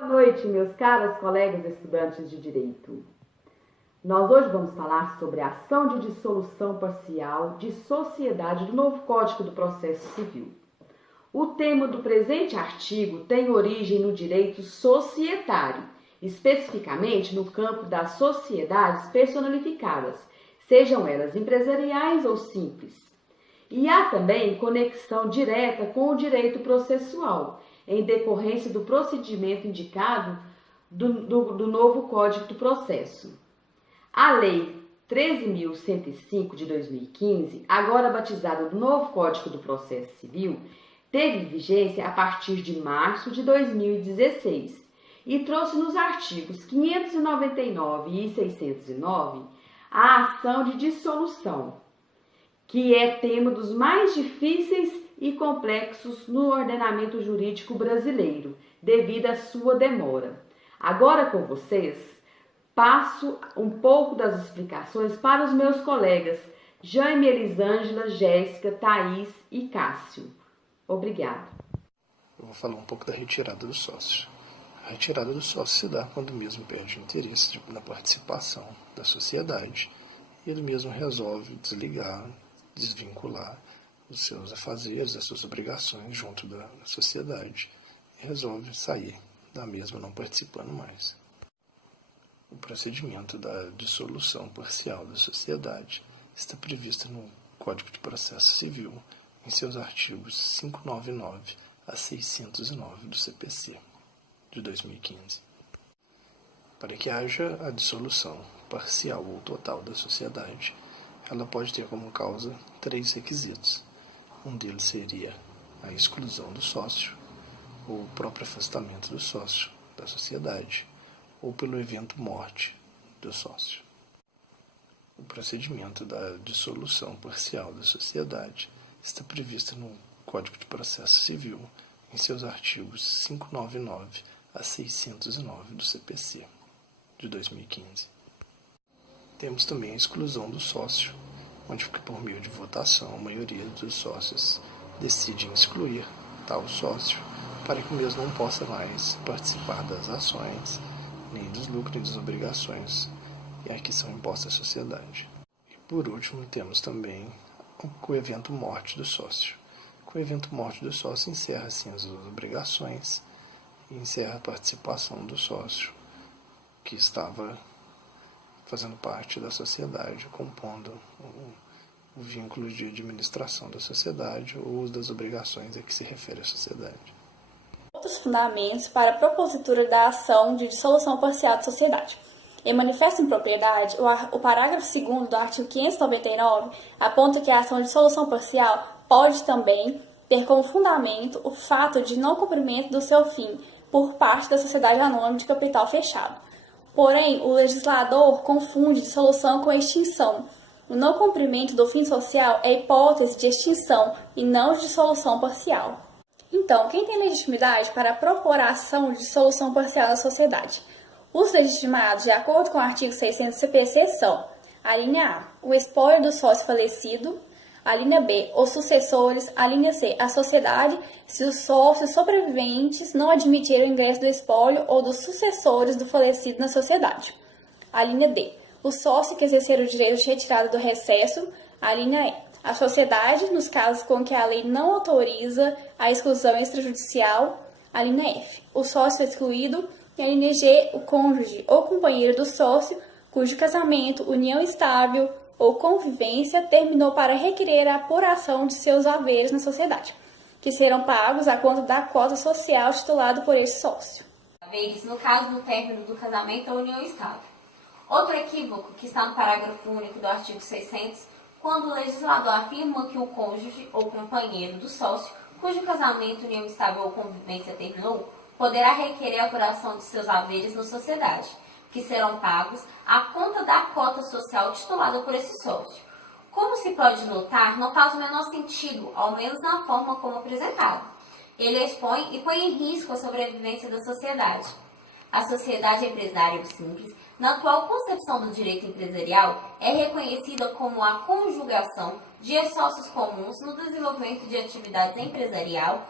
Boa noite, meus caros colegas estudantes de Direito. Nós hoje vamos falar sobre a ação de dissolução parcial de sociedade do novo Código do Processo Civil. O tema do presente artigo tem origem no direito societário, especificamente no campo das sociedades personalificadas, sejam elas empresariais ou simples. E há também conexão direta com o direito processual, em decorrência do procedimento indicado do novo Código do Processo. A Lei 13.105 de 2015, agora batizada do novo Código do Processo Civil, teve vigência a partir de março de 2016 e trouxe nos artigos 599 e 609 a ação de dissolução, que é tema dos mais difíceis e complexos no ordenamento jurídico brasileiro, devido à sua demora. Agora com vocês, passo um pouco das explicações para os meus colegas Jaime, Elisângela, Jéssica, Thaís e Cássio. Obrigada. Eu vou falar um pouco da retirada do sócio. A retirada do sócio se dá quando o mesmo perde o interesse na participação da sociedade e ele mesmo resolve desligar, desvincular os seus afazeres, as suas obrigações junto da sociedade e resolve sair da mesma, não participando mais. O procedimento da dissolução parcial da sociedade está previsto no Código de Processo Civil, em seus artigos 599 a 609 do CPC de 2015. Para que haja a dissolução parcial ou total da sociedade, ela pode ter como causa 3 requisitos. Um deles seria a exclusão do sócio, ou o próprio afastamento do sócio da sociedade, ou pelo evento morte do sócio. O procedimento da dissolução parcial da sociedade está previsto no Código de Processo Civil, em seus artigos 599 a 609 do CPC de 2015. Temos também a exclusão do sócio, onde fica por meio de votação a maioria dos sócios decidem excluir tal sócio para que o mesmo não possa mais participar das ações, nem dos lucros nem das obrigações que são impostas à sociedade. E por último, temos também o evento morte do sócio. Com o evento morte do sócio, encerra-se as obrigações e encerra a participação do sócio que estava fazendo parte da sociedade, compondo o vínculo de administração da sociedade ou das obrigações a que se refere a sociedade. Outros fundamentos para a propositura da ação de dissolução parcial de sociedade. Em manifesto em propriedade, o parágrafo 2º do artigo 599 aponta que a ação de dissolução parcial pode também ter como fundamento o fato de não cumprimento do seu fim por parte da sociedade anônima de capital fechado. Porém, o legislador confunde dissolução com extinção. O não cumprimento do fim social é hipótese de extinção e não de dissolução parcial. Então, quem tem legitimidade para propor a ação de dissolução parcial da sociedade? Os legitimados, de acordo com o artigo 600 do CPC, são: a linha A, o espólio do sócio falecido; a linha B, os sucessores; a linha C, a sociedade, se os sócios sobreviventes não admitirem o ingresso do espólio ou dos sucessores do falecido na sociedade; a linha D, o sócio que exercer o direito de retirada do recesso; a linha E, a sociedade, nos casos com que a lei não autoriza a exclusão extrajudicial; a linha F, o sócio excluído; e a linha G, o cônjuge ou companheiro do sócio, cujo casamento, união estável ou convivência terminou para requerer a apuração de seus haveres na sociedade, que serão pagos à conta da cota social titulada por esse sócio. Haveres no caso do término do casamento ou união estável. Outro equívoco que está no parágrafo único do artigo 600, quando o legislador afirma que o cônjuge ou companheiro do sócio, cujo casamento, união estável ou convivência terminou, poderá requerer a apuração de seus haveres na sociedade, que serão pagos à conta da cota social titulada por esse sócio. Como se pode notar, não faz o menor sentido, ao menos na forma como apresentado. Ele expõe e põe em risco a sobrevivência da sociedade. A sociedade empresária simples, na atual concepção do direito empresarial, é reconhecida como a conjugação de sócios comuns no desenvolvimento de atividades empresarial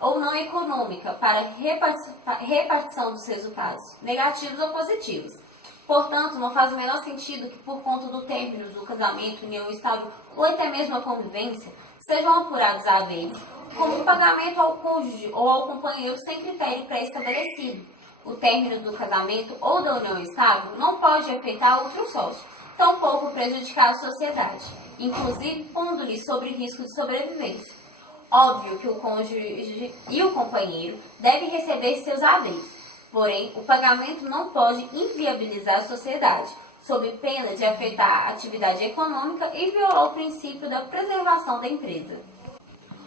ou não econômica para repartição dos resultados, negativos ou positivos. Portanto, não faz o menor sentido que, por conta do término do casamento, união estável ou até mesmo a convivência, sejam apurados haveres, como o pagamento ao cônjuge ou ao companheiro sem critério pré-estabelecido. O término do casamento ou da união estável não pode afetar outro sócio, tampouco prejudicar a sociedade, inclusive pondo-lhe sobre risco de sobrevivência. Óbvio que o cônjuge e o companheiro devem receber seus haveres, porém, o pagamento não pode inviabilizar a sociedade, sob pena de afetar a atividade econômica e violar o princípio da preservação da empresa.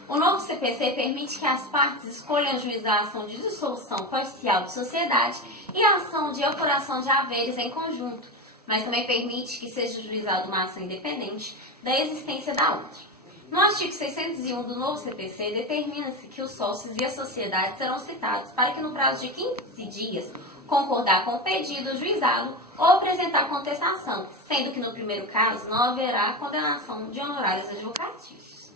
O novo CPC permite que as partes escolham ajuizar a ação de dissolução parcial de sociedade e a ação de apuração de haveres em conjunto, mas também permite que seja ajuizada uma ação independente da existência da outra. No artigo 601 do novo CPC, determina-se que os sócios e a sociedade serão citados para que, no prazo de 15 dias, concordar com o pedido ajuizado ou apresentar contestação, sendo que, no primeiro caso, não haverá condenação de honorários advocatícios.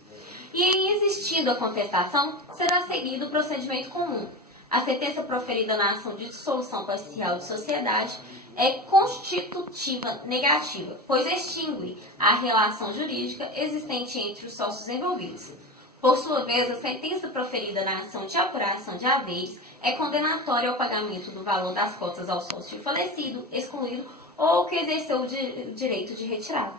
E, em existindo a contestação, será seguido o procedimento comum. A sentença proferida na ação de dissolução parcial de sociedade é constitutiva negativa, pois extingue a relação jurídica existente entre os sócios envolvidos. Por sua vez, a sentença proferida na ação de apuração de haveres é condenatória ao pagamento do valor das cotas ao sócio falecido, excluído ou que exerceu o direito de retirada.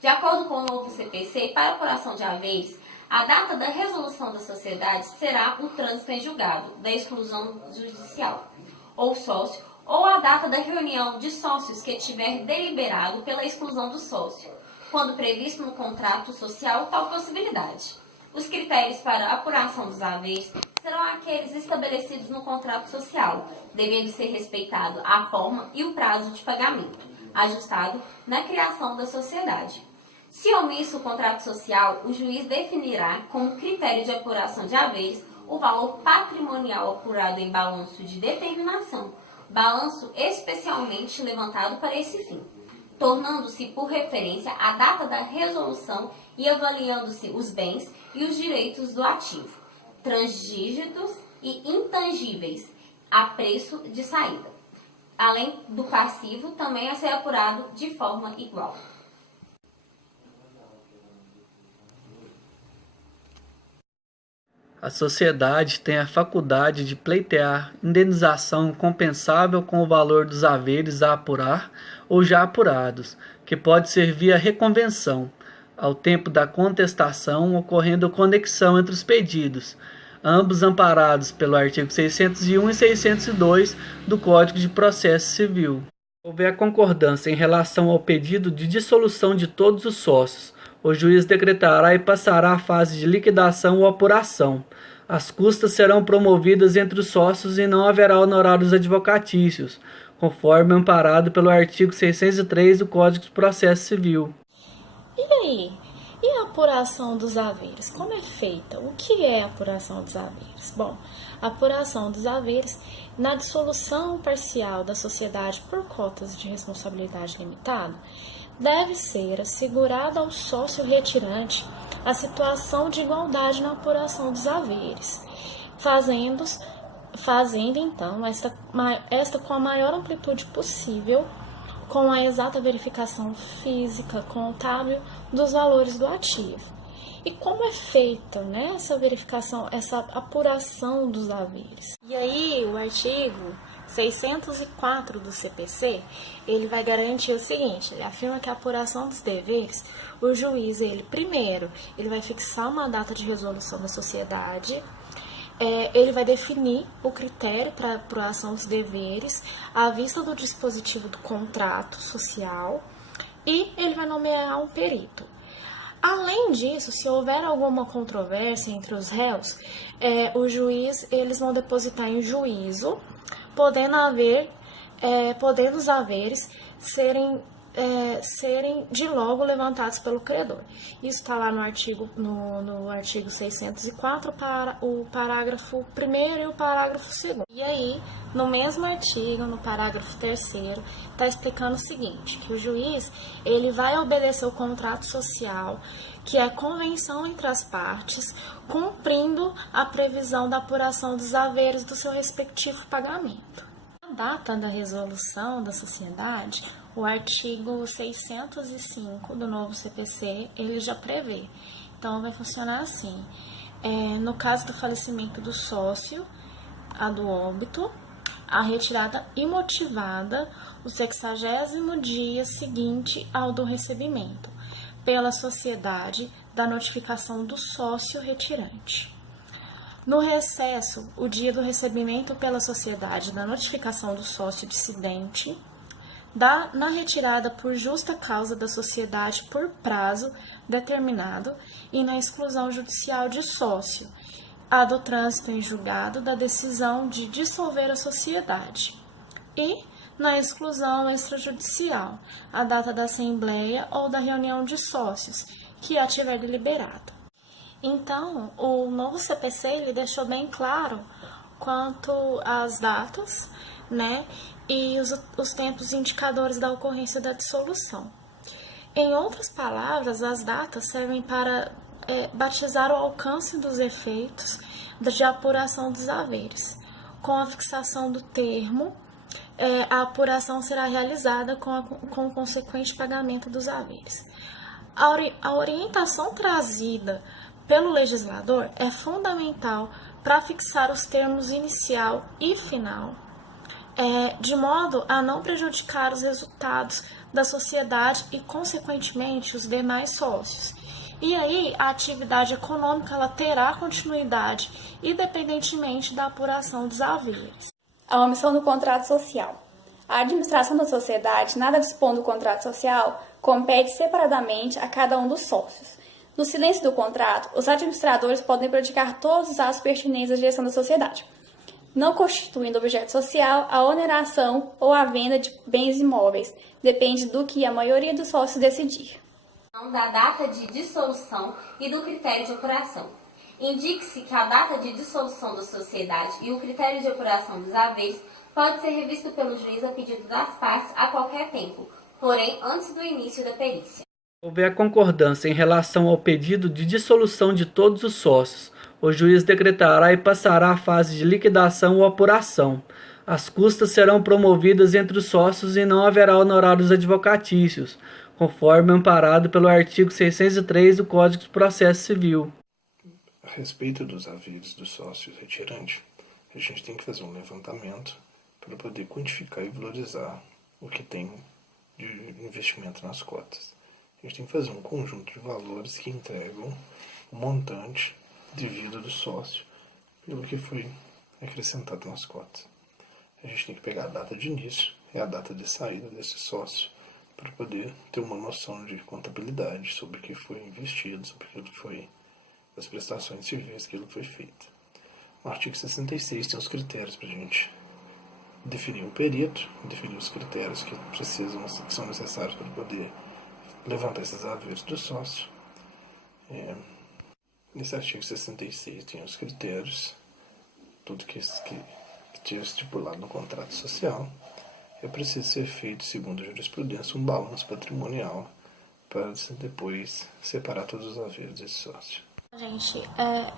De acordo com o novo CPC, para apuração de haveres, a data da resolução da sociedade será o trânsito em julgado da exclusão judicial, ou sócio, ou a data da reunião de sócios que tiver deliberado pela exclusão do sócio, quando previsto no contrato social tal possibilidade. Os critérios para a apuração dos haveres serão aqueles estabelecidos no contrato social, devendo ser respeitado a forma e o prazo de pagamento, ajustado na criação da sociedade. Se omisso o contrato social, o juiz definirá como critério de apuração de haveres o valor patrimonial apurado em balanço de determinação, balanço especialmente levantado para esse fim, tornando-se por referência a data da resolução e avaliando-se os bens e os direitos do ativo, transdígitos e intangíveis, a preço de saída, além do passivo também a ser apurado de forma igual. A sociedade tem a faculdade de pleitear indenização compensável com o valor dos haveres a apurar ou já apurados, que pode ser via reconvenção, ao tempo da contestação ocorrendo conexão entre os pedidos, ambos amparados pelo artigo 601 e 602 do Código de Processo Civil. Se houver concordância em relação ao pedido de dissolução de todos os sócios, o juiz decretará e passará à fase de liquidação ou apuração. As custas serão promovidas entre os sócios e não haverá honorários advocatícios, conforme amparado pelo artigo 603 do Código de Processo Civil. E aí? E a apuração dos haveres? Como é feita? O que é a apuração dos haveres? Bom, a apuração dos haveres na dissolução parcial da sociedade por cotas de responsabilidade limitada deve ser assegurada ao sócio retirante a situação de igualdade na apuração dos haveres, fazendo então esta com a maior amplitude possível, com a exata verificação física, contábil dos valores do ativo. E como é feita, né, essa verificação, essa apuração dos haveres? E aí o artigo 604 do CPC, ele vai garantir o seguinte, ele afirma que a apuração dos deveres, o juiz, ele vai fixar uma data de resolução da sociedade, ele vai definir o critério para a apuração dos deveres à vista do dispositivo do contrato social e ele vai nomear um perito. Além disso, se houver alguma controvérsia entre os réus, eles vão depositar em juízo, podendo os haveres serem serem de logo levantados pelo credor. Isso está lá no artigo 604, para o parágrafo 1º e o parágrafo 2º. E aí, no mesmo artigo, no parágrafo 3º, está explicando o seguinte, que o juiz ele vai obedecer o contrato social, que é a convenção entre as partes, cumprindo a previsão da apuração dos haveres do seu respectivo pagamento. A data da resolução da sociedade, o artigo 605 do novo CPC, ele já prevê. Então, vai funcionar assim. No caso do falecimento do sócio, a do óbito, a retirada imotivada, o 60º dia seguinte ao do recebimento, pela sociedade, da notificação do sócio retirante. No recesso, o dia do recebimento pela sociedade da notificação do sócio dissidente, na retirada por justa causa da sociedade por prazo determinado e na exclusão judicial de sócio, a do trânsito em julgado da decisão de dissolver a sociedade, e na exclusão extrajudicial, a data da assembleia ou da reunião de sócios, que a tiver deliberado. Então, o novo CPC ele deixou bem claro quanto às datas, né, e os tempos indicadores da ocorrência da dissolução. Em outras palavras, as datas servem para batizar o alcance dos efeitos de apuração dos haveres. Com a fixação do termo, a apuração será realizada com o consequente pagamento dos haveres. A orientação trazida pelo legislador é fundamental para fixar os termos inicial e final, de modo a não prejudicar os resultados da sociedade e, consequentemente, os demais sócios. E aí, a atividade econômica ela terá continuidade, independentemente da apuração dos haveres. A omissão do contrato social. A administração da sociedade, nada dispondo do contrato social, compete separadamente a cada um dos sócios. No silêncio do contrato, os administradores podem praticar todos os atos pertinentes à gestão da sociedade, não constituindo objeto social a oneração ou a venda de bens imóveis, depende do que a maioria dos sócios decidir. Da data de dissolução e do critério de apuração. Indique-se que a data de dissolução da sociedade e o critério de apuração dos haveres pode ser revisto pelo juiz a pedido das partes a qualquer tempo, porém antes do início da perícia. Se houver concordância em relação ao pedido de dissolução de todos os sócios, o juiz decretará e passará à fase de liquidação ou apuração. As custas serão promovidas entre os sócios e não haverá honorários advocatícios, conforme amparado pelo artigo 603 do Código de Processo Civil. A respeito dos haveres dos sócios retirantes, a gente tem que fazer um levantamento para poder quantificar e valorizar o que tem de investimento nas cotas. A gente tem que fazer um conjunto de valores que entregam o montante devido do sócio pelo que foi acrescentado nas cotas. A gente tem que pegar a data de início e a data de saída desse sócio para poder ter uma noção de contabilidade sobre o que foi investido, sobre aquilo que foi as prestações civis, aquilo que foi feito. No artigo 66 tem os critérios para a gente definir um perito, definir os critérios que são necessários para poder levantar esses haveres do sócio. Nesse artigo 66 tem os critérios, tudo que tinha estipulado no contrato social. É preciso ser feito, segundo a jurisprudência, um balanço patrimonial para depois separar todos os haveres desse sócio. Gente,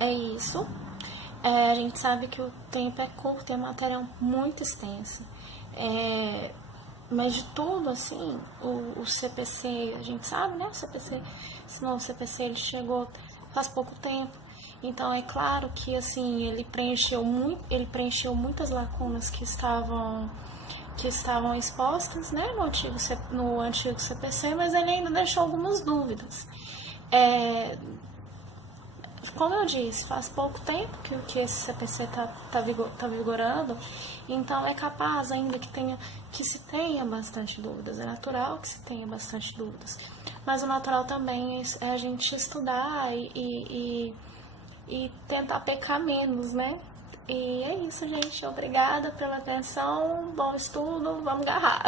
é isso. A gente sabe que o tempo é curto, é uma matéria muito extensa. Mas de tudo, assim, o CPC, a gente sabe, né? O novo CPC ele chegou faz pouco tempo. Então, é claro que, assim, ele preencheu muitas lacunas que estavam expostas, né, no antigo CPC, mas ele ainda deixou algumas dúvidas. Como eu disse, faz pouco tempo que esse CPC tá vigorando, então é capaz ainda que se tenha bastante dúvidas, é natural que se tenha bastante dúvidas, mas o natural também é a gente estudar e tentar pecar menos, né? E é isso, gente. Obrigada pela atenção, bom estudo, vamos agarrar!